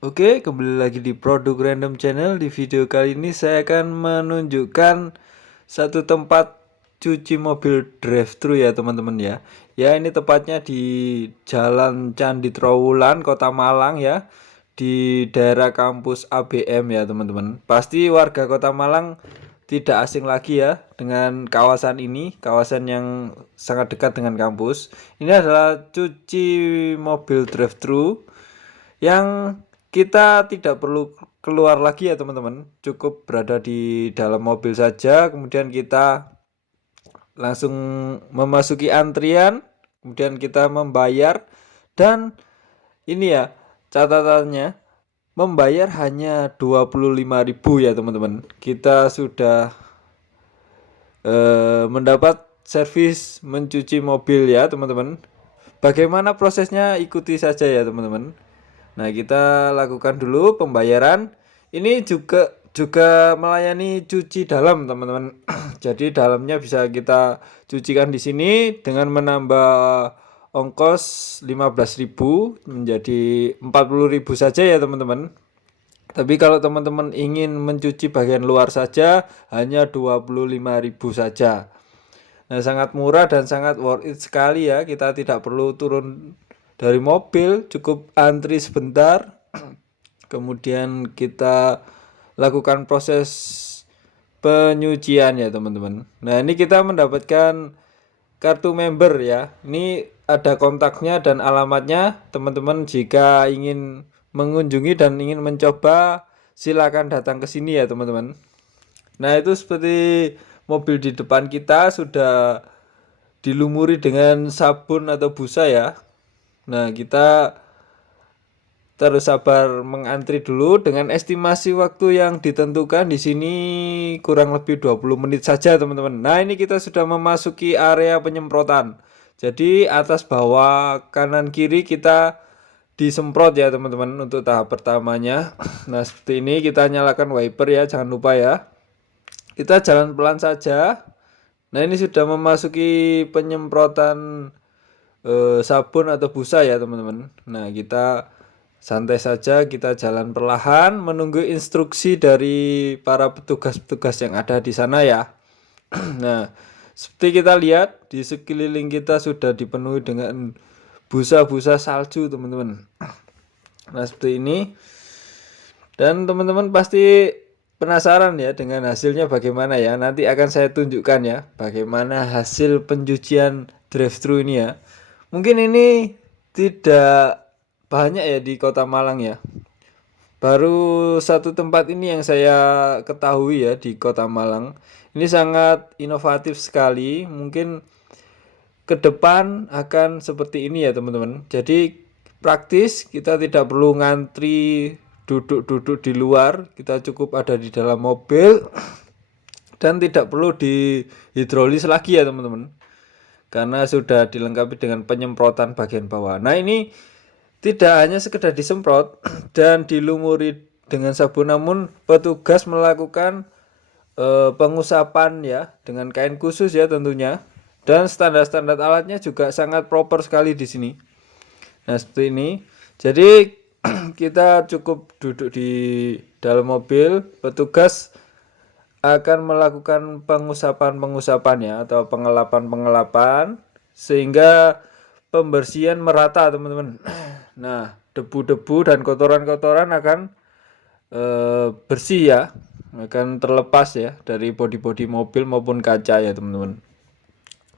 Oke, kembali lagi di Produk Random Channel. Di video kali ini saya akan menunjukkan satu tempat cuci mobil drive-thru ya teman-teman ya. Ya, ini tepatnya di Jalan Candi Trowulan, Kota Malang ya. Di daerah kampus ABM ya teman-teman. Pasti warga Kota Malang tidak asing lagi ya dengan kawasan ini, kawasan yang sangat dekat dengan kampus. Ini adalah cuci mobil drive-thru yang kita tidak perlu keluar lagi ya teman-teman, cukup berada di dalam mobil saja, kemudian kita langsung memasuki antrian, kemudian kita membayar, dan ini ya catatannya, membayar hanya 25.000 ya teman-teman. Kita sudah mendapat servis mencuci mobil ya teman-teman. Bagaimana prosesnya, ikuti saja ya teman-teman. Nah, kita lakukan dulu pembayaran. Ini juga melayani cuci dalam, teman-teman. Jadi dalamnya bisa kita cucikan di sini dengan menambah ongkos 15.000 menjadi 40.000 saja ya, teman-teman. Tapi kalau teman-teman ingin mencuci bagian luar saja hanya 25.000 saja. Nah, sangat murah dan sangat worth it sekali ya. Kita tidak perlu turun dari mobil, cukup antri sebentar. Kemudian kita lakukan proses penyucian ya teman-teman. Nah, ini kita mendapatkan kartu member ya. Ini ada kontaknya dan alamatnya. Teman-teman jika ingin mengunjungi dan ingin mencoba, silakan datang ke sini ya teman-teman. Nah, itu seperti mobil di depan kita sudah dilumuri dengan sabun atau busa ya. Nah, kita terus sabar mengantri dulu dengan estimasi waktu yang ditentukan di sini kurang lebih 20 menit saja, teman-teman. Nah, ini kita sudah memasuki area penyemprotan. Jadi atas bawah kanan kiri kita disemprot ya, teman-teman, untuk tahap pertamanya. Nah, seperti ini kita nyalakan wiper ya, jangan lupa ya. Kita jalan pelan saja. Nah, ini sudah memasuki penyemprotan sabun atau busa ya teman-teman. Nah, kita santai saja, kita jalan perlahan menunggu instruksi dari para petugas-petugas yang ada di sana ya. Nah, seperti kita lihat di sekeliling kita sudah dipenuhi dengan busa-busa salju teman-teman. Nah, seperti ini. Dan teman-teman pasti penasaran ya dengan hasilnya bagaimana ya. Nanti akan saya tunjukkan ya bagaimana hasil pencucian drive-thru ini ya. Mungkin ini tidak banyak ya di Kota Malang ya. Baru satu tempat ini yang saya ketahui ya di Kota Malang. Ini sangat inovatif sekali. Mungkin ke depan akan seperti ini ya teman-teman. Jadi praktis, kita tidak perlu ngantri duduk-duduk di luar, kita cukup ada di dalam mobil dan tidak perlu dihidrolis lagi ya teman-teman. Karena sudah dilengkapi dengan penyemprotan bagian bawah. Nah, ini tidak hanya sekedar disemprot dan dilumuri dengan sabun, namun petugas melakukan pengusapan ya dengan kain khusus ya tentunya. Dan standar-standar alatnya juga sangat proper sekali di sini. Nah, seperti ini. Jadi kita cukup duduk di dalam mobil, petugas akan melakukan pengusapan ya atau pengelapan sehingga pembersihan merata teman-teman. Nah, debu-debu dan kotoran-kotoran akan bersih ya, akan terlepas ya dari bodi-bodi mobil maupun kaca ya teman-teman.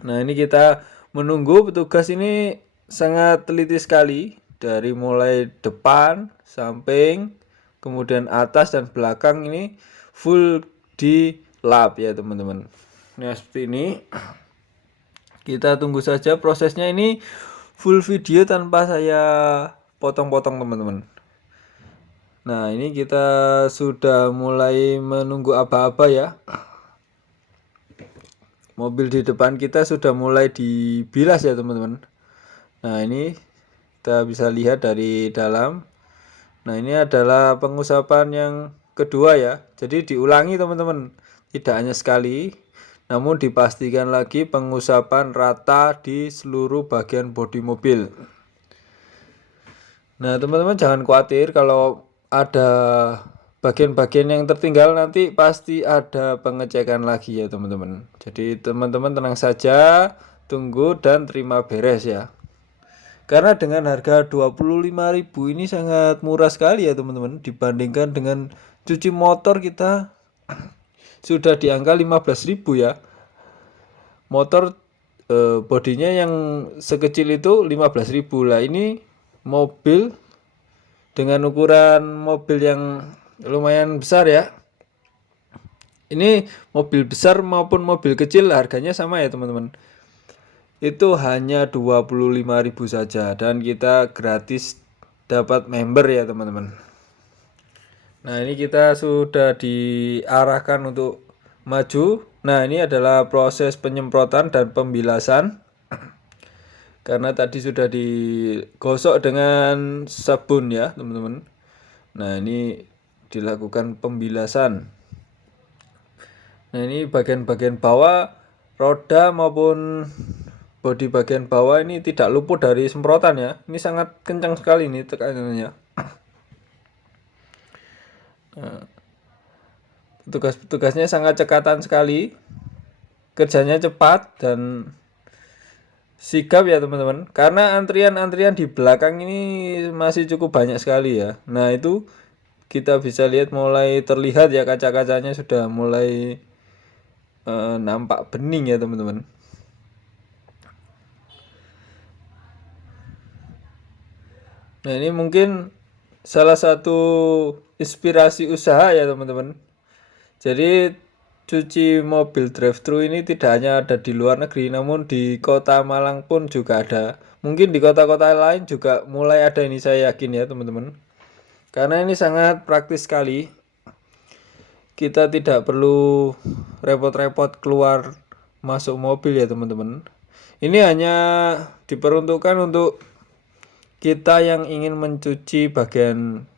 Nah, ini kita menunggu petugas ini sangat teliti sekali dari mulai depan, samping, kemudian atas dan belakang ini full di lap ya teman-teman. Nah, seperti ini. Kita tunggu saja prosesnya, ini full video tanpa saya potong-potong teman-teman. Nah, ini kita sudah mulai menunggu aba-aba ya. Mobil di depan kita sudah mulai dibilas ya teman-teman. Nah, ini kita bisa lihat dari dalam. Nah, ini adalah pengusapan yang kedua ya. Jadi diulangi teman-teman. Tidak hanya sekali, namun dipastikan lagi pengusapan rata di seluruh bagian bodi mobil. Nah, teman-teman jangan khawatir kalau ada bagian-bagian yang tertinggal, nanti pasti ada pengecekan lagi ya teman-teman. Jadi teman-teman tenang saja, tunggu dan terima beres ya. Karena dengan harga 25.000 ini sangat murah sekali ya teman-teman, dibandingkan dengan cuci motor kita sudah di angka 15.000 ya. Motor bodinya yang sekecil itu 15.000 lah. Ini mobil dengan ukuran mobil yang lumayan besar ya. Ini mobil besar maupun mobil kecil harganya sama ya teman-teman. Itu hanya 25.000 saja dan kita gratis dapat member ya teman-teman. Nah, ini kita sudah diarahkan untuk maju. Nah, ini adalah proses penyemprotan dan pembilasan. Karena tadi sudah digosok dengan sabun ya, teman-teman. Nah, ini dilakukan pembilasan. Nah, ini bagian-bagian bawah roda maupun bodi bagian bawah ini tidak luput dari semprotan ya. Ini sangat kencang sekali nih tekanannya. Nah, petugas-petugasnya sangat cekatan sekali, kerjanya cepat dan sigap ya teman-teman. Karena antrian-antrian di belakang ini masih cukup banyak sekali ya. Nah, itu kita bisa lihat mulai terlihat ya, kaca-kacanya sudah mulai nampak bening ya teman-teman. Nah, ini mungkin salah satu inspirasi usaha ya teman-teman. Jadi cuci mobil drive-thru ini tidak hanya ada di luar negeri, namun di kota Malang pun juga ada. Mungkin di kota-kota lain juga mulai ada ini, saya yakin ya teman-teman. Karena ini sangat praktis sekali. Kita tidak perlu repot-repot keluar masuk mobil ya teman-teman. Ini hanya diperuntukkan untuk kita yang ingin mencuci bagian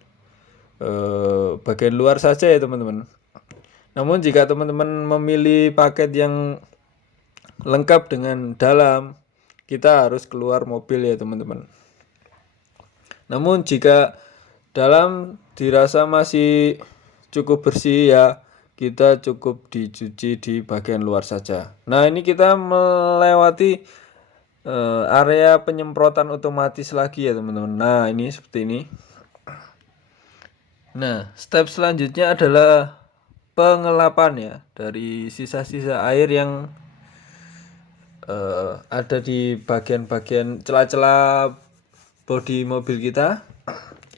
luar saja ya teman-teman. Namun jika teman-teman memilih paket yang lengkap dengan dalam, kita harus keluar mobil ya teman-teman. Namun jika dalam dirasa masih cukup bersih ya, kita cukup dicuci di bagian luar saja. Nah, ini kita melewati area penyemprotan otomatis lagi ya teman-teman. Nah, ini seperti ini. Nah, step selanjutnya adalah pengelapan ya dari sisa-sisa air yang ada di bagian-bagian celah-celah bodi mobil kita.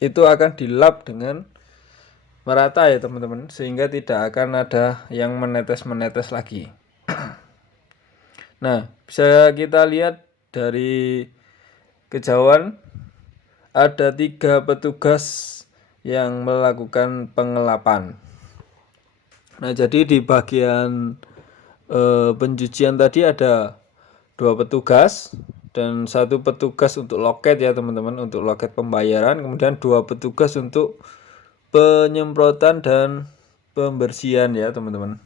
Itu akan dilap dengan merata ya teman-teman, sehingga tidak akan ada yang menetes-menetes lagi. Nah, bisa kita lihat dari kejauhan ada 3 petugas yang melakukan pengelapan. Nah, jadi di bagian pencucian tadi ada 2 petugas dan 1 petugas untuk loket ya teman-teman, untuk loket pembayaran, kemudian 2 petugas untuk penyemprotan dan pembersihan ya teman-teman.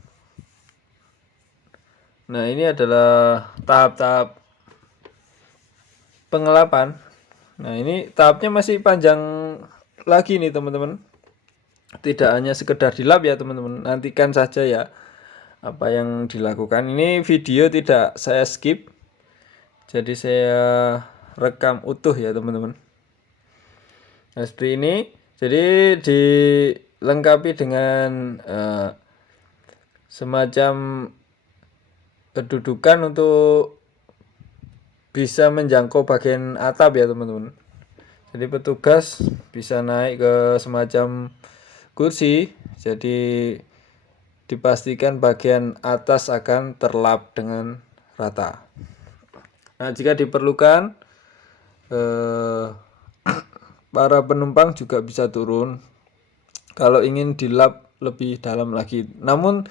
Nah, ini adalah tahap-tahap pengelapan. Nah, ini tahapnya masih panjang lagi nih teman-teman. Tidak hanya sekedar dilap ya teman-teman, nantikan saja ya apa yang dilakukan. Ini video tidak saya skip, jadi saya rekam utuh ya teman-teman. Nah, seperti ini. Jadi dilengkapi dengan semacam kedudukan untuk bisa menjangkau bagian atap ya teman-teman. Jadi petugas bisa naik ke semacam kursi, jadi dipastikan bagian atas akan terlap dengan rata. Nah, jika diperlukan para penumpang juga bisa turun kalau ingin dilap lebih dalam lagi. Namun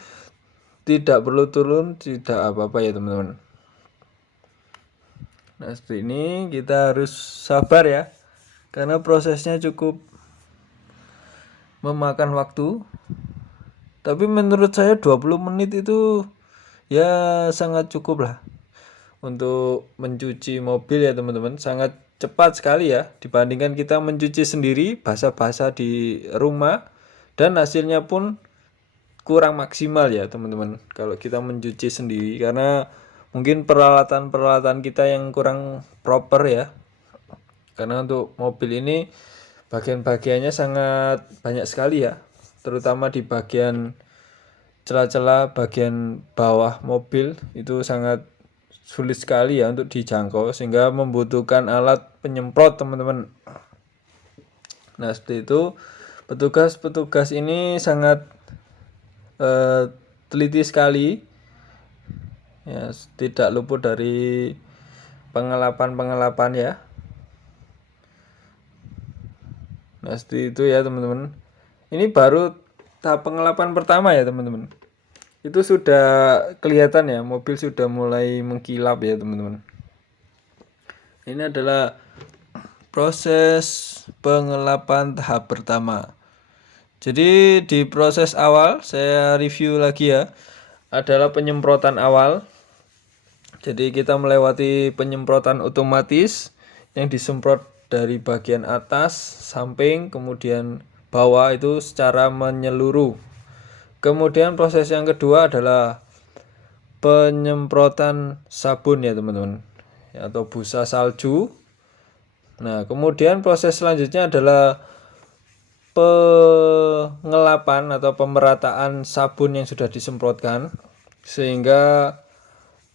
tidak perlu turun, tidak apa-apa ya teman-teman. Nah, seperti ini kita harus sabar ya, karena prosesnya cukup memakan waktu. Tapi menurut saya 20 menit itu ya sangat cukup lah untuk mencuci mobil ya teman-teman. Sangat cepat sekali ya dibandingkan kita mencuci sendiri basah-basah di rumah, dan hasilnya pun kurang maksimal ya teman-teman kalau kita mencuci sendiri, karena mungkin peralatan-peralatan kita yang kurang proper ya. Karena untuk mobil ini bagian-bagiannya sangat banyak sekali ya, terutama di bagian celah-celah bagian bawah mobil itu sangat sulit sekali ya untuk dijangkau, sehingga membutuhkan alat penyemprot teman-teman. Nah seperti itu, petugas-petugas ini sangat teliti sekali ya, tidak luput dari pengelapan ya. Nah seperti itu ya teman-teman. Ini baru tahap pengelapan pertama ya teman-teman. Itu sudah kelihatan ya, mobil sudah mulai mengkilap ya teman-teman. Ini adalah proses pengelapan tahap pertama. Jadi di proses awal saya review lagi ya, adalah penyemprotan awal. Jadi kita melewati penyemprotan otomatis yang disemprot dari bagian atas, samping, kemudian bawah itu secara menyeluruh. Kemudian proses yang kedua adalah penyemprotan sabun ya teman-teman, atau busa salju. Nah kemudian proses selanjutnya adalah pengelapan atau pemerataan sabun yang sudah disemprotkan, sehingga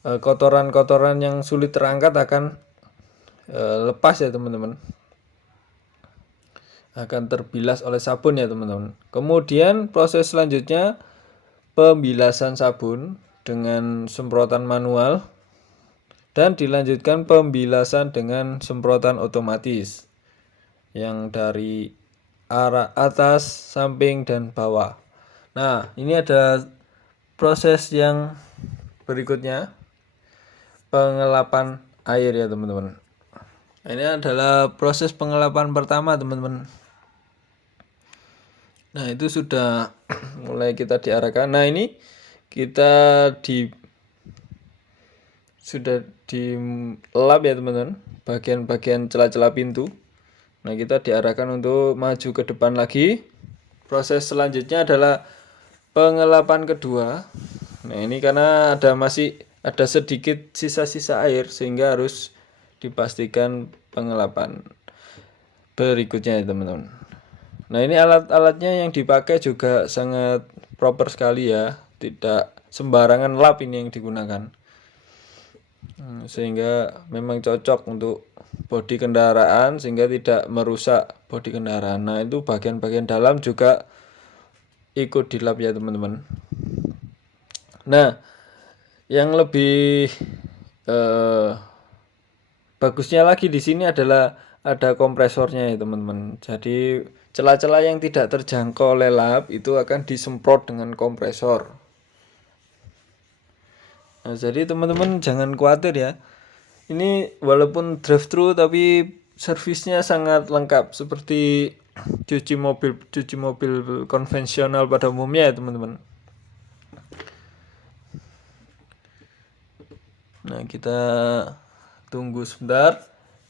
kotoran-kotoran yang sulit terangkat akan lepas ya teman-teman, akan terbilas oleh sabun ya teman-teman. Kemudian proses selanjutnya pembilasan sabun dengan semprotan manual, dan dilanjutkan pembilasan dengan semprotan otomatis yang dari arah atas, samping, dan bawah. Nah ini ada proses yang berikutnya, pengelapan air ya teman-teman. Ini adalah proses pengelapan pertama teman-teman. Nah itu sudah mulai kita diarahkan. Nah ini kita sudah dilap ya teman-teman, bagian-bagian celah-celah pintu. Nah kita diarahkan untuk maju ke depan lagi. Proses selanjutnya adalah pengelapan kedua. Nah ini karena masih ada sedikit sisa-sisa air, sehingga harus dipastikan pengelapan berikutnya ya teman-teman. Nah ini alat-alatnya yang dipakai juga sangat proper sekali ya, tidak sembarangan lap ini yang digunakan. Sehingga memang cocok untuk bodi kendaraan, sehingga tidak merusak bodi kendaraan. Nah itu bagian-bagian dalam juga ikut dilap ya teman-teman. Nah yang lebih bagusnya lagi di sini adalah ada kompresornya ya teman-teman. Jadi celah-celah yang tidak terjangkau oleh lap itu akan disemprot dengan kompresor. Nah, jadi teman-teman jangan khawatir ya. Ini walaupun drive-thru tapi servisnya sangat lengkap seperti cuci mobil konvensional pada umumnya ya teman-teman. Nah kita tunggu sebentar.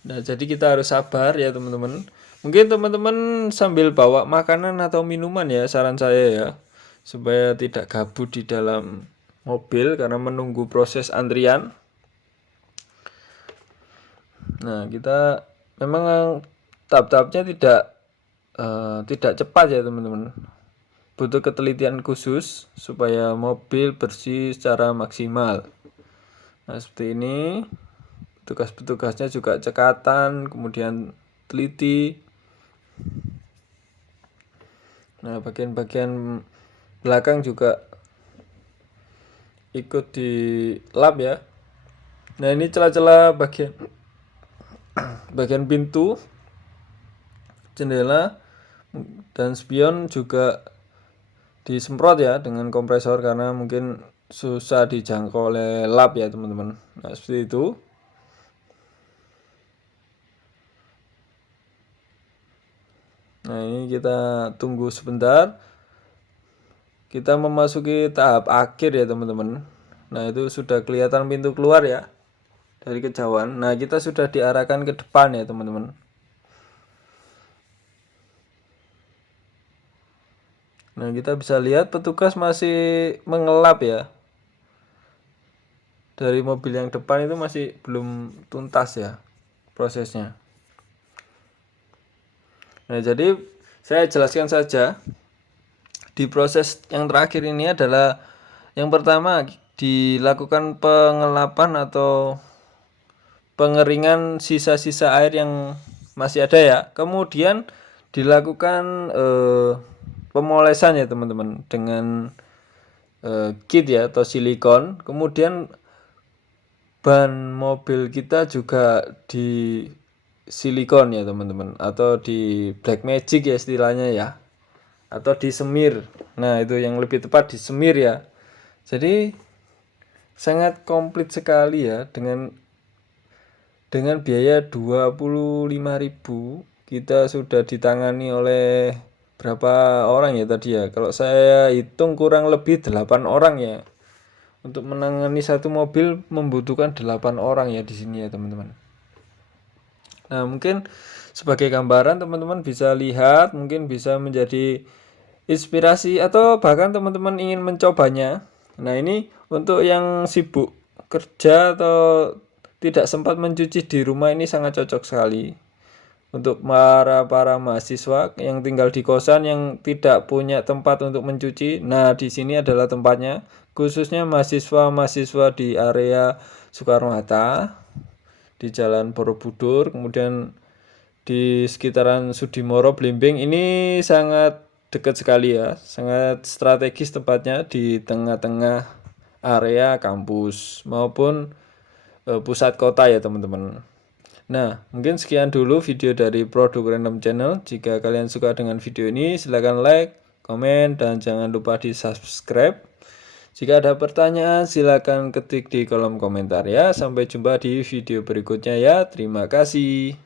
Nah jadi kita harus sabar ya teman-teman. Mungkin teman-teman sambil bawa makanan atau minuman ya, saran saya ya, supaya tidak gabut di dalam mobil karena menunggu proses antrian. Nah kita memang tahap-tahapnya tidak cepat ya teman-teman. Butuh ketelitian khusus supaya mobil bersih secara maksimal. Nah seperti ini, petugas-petugasnya juga cekatan, kemudian teliti. Nah bagian-bagian belakang juga ikut di lap ya. Nah ini celah-celah bagian pintu, jendela, dan spion juga disemprot ya dengan kompresor, karena mungkin susah dijangkau oleh lap ya teman-teman. Nah seperti itu. Nah ini kita tunggu sebentar, kita memasuki tahap akhir ya teman-teman. Nah itu sudah kelihatan pintu keluar ya. dari kejauhan. Nah, kita sudah diarahkan ke depan ya teman-teman. Nah, kita bisa lihat petugas masih mengelap ya. Dari mobil yang depan itu masih belum tuntas ya prosesnya. Nah, jadi saya jelaskan saja. Di proses yang terakhir ini adalah yang pertama dilakukan pengelapan atau pengeringan sisa-sisa air yang masih ada ya. Kemudian dilakukan pemolesan ya teman-teman dengan kit ya atau silikon. Kemudian ban mobil kita juga di silikon ya teman-teman, atau di black magic ya istilahnya ya, atau disemir. Nah, itu yang lebih tepat disemir ya. Jadi sangat komplit sekali ya, dengan biaya 25.000 kita sudah ditangani oleh berapa orang ya tadi ya. Kalau saya hitung kurang lebih 8 orang ya. Untuk menangani satu mobil membutuhkan 8 orang ya di sini ya teman-teman. Nah, mungkin sebagai gambaran teman-teman bisa lihat, mungkin bisa menjadi inspirasi atau bahkan teman-teman ingin mencobanya. Nah, ini untuk yang sibuk kerja atau tidak sempat mencuci di rumah, ini sangat cocok sekali. Untuk para mahasiswa yang tinggal di kosan yang tidak punya tempat untuk mencuci, nah di sini adalah tempatnya. Khususnya mahasiswa-mahasiswa di area Soekarno-Hatta, di Jalan Borobudur, kemudian di sekitaran Sudimoro, Blimbing, ini sangat dekat sekali ya, sangat strategis tempatnya di tengah-tengah area kampus maupun pusat kota ya teman-teman. Nah, mungkin sekian dulu video dari Produk Random Channel. Jika kalian suka dengan video ini, silahkan like, komen, dan jangan lupa di subscribe. Jika ada pertanyaan, silahkan ketik di kolom komentar ya. Sampai jumpa di video berikutnya ya. Terima kasih.